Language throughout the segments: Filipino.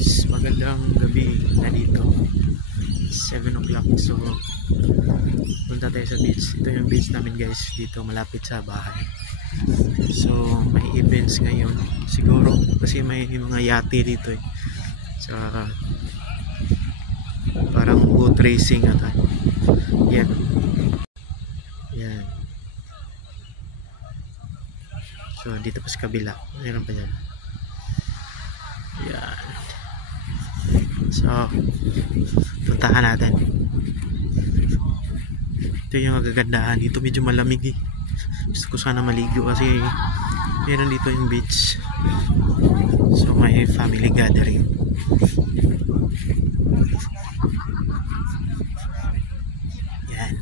guys, magandang gabi na dito 7 o'clock. So punta tayo sa beach. Ito yung beach namin guys, dito malapit sa bahay. So may events ngayon siguro kasi may mga yate dito eh. So parang boat racing ata. Yan. Yan. So dito pa sa kabila, mayroon pa dyan. Yan. So puntahan natin. Ito yung magagandahan dito, medyo malamig eh. Gusto ko sana maligo kasi meron dito yung beach. So may family gathering. Yan.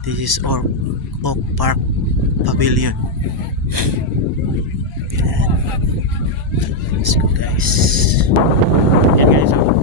This is Oak Park Pavilion. Yan. Let's go guys. Yan guys, oh.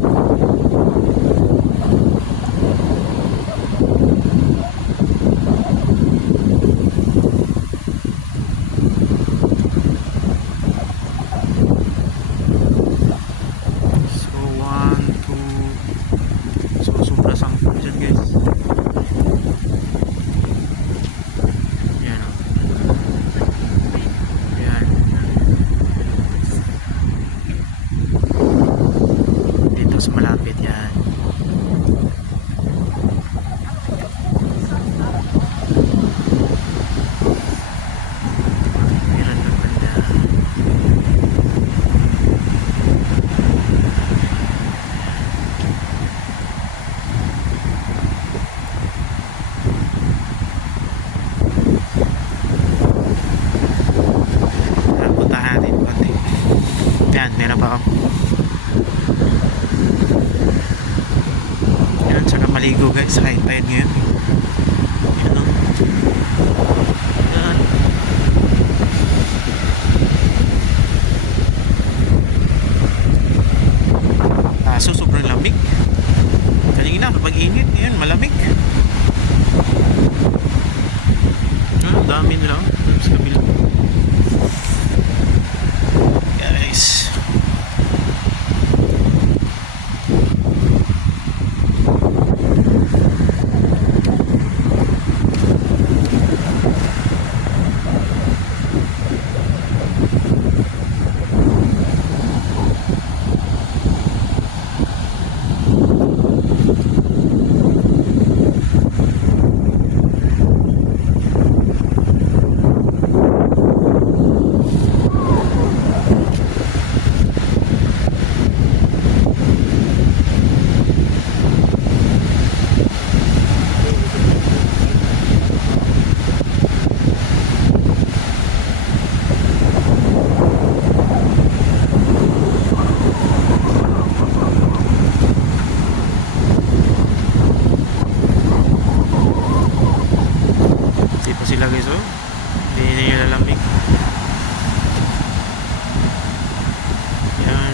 Malapit yan. Meron ng banda. Puntahan natin konti. Yan, meron pa ako. Maligo guys, kahit pa yun ngayon. Yan o. Yan. Kaso sobrang lamig. Kanina kapag-init, ngayon malamig. Dami nila sa kabila. Guys, sila guys, oh. Hindi nila lamig. Yan.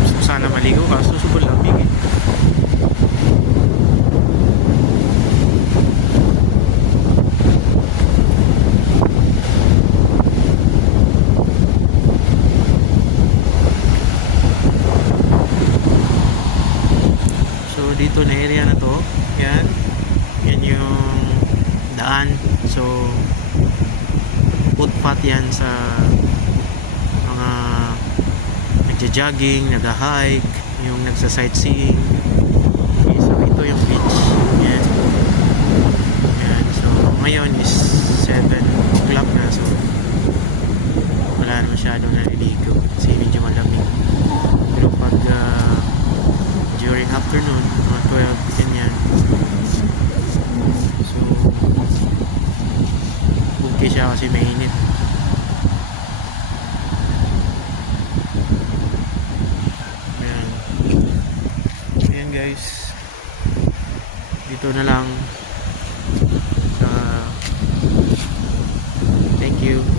Gusto sana maligo kaso sobrang lamig eh. So dito na area na to, yan. Yan yung daan. So footpath yan sa mga nagja-jogging, nag-hike, yung nagsa-sightseeing. Okay, so ito yung beach. Yan. Yan. So ngayon is 7 o'clock na. So wala na masyadong naliligo kasi medyo malamig. Pero pag during afternoon, mga 12, ganyan. So okay siya kasi mainit. Ayan. Ayan guys, dito na lang. Thank you.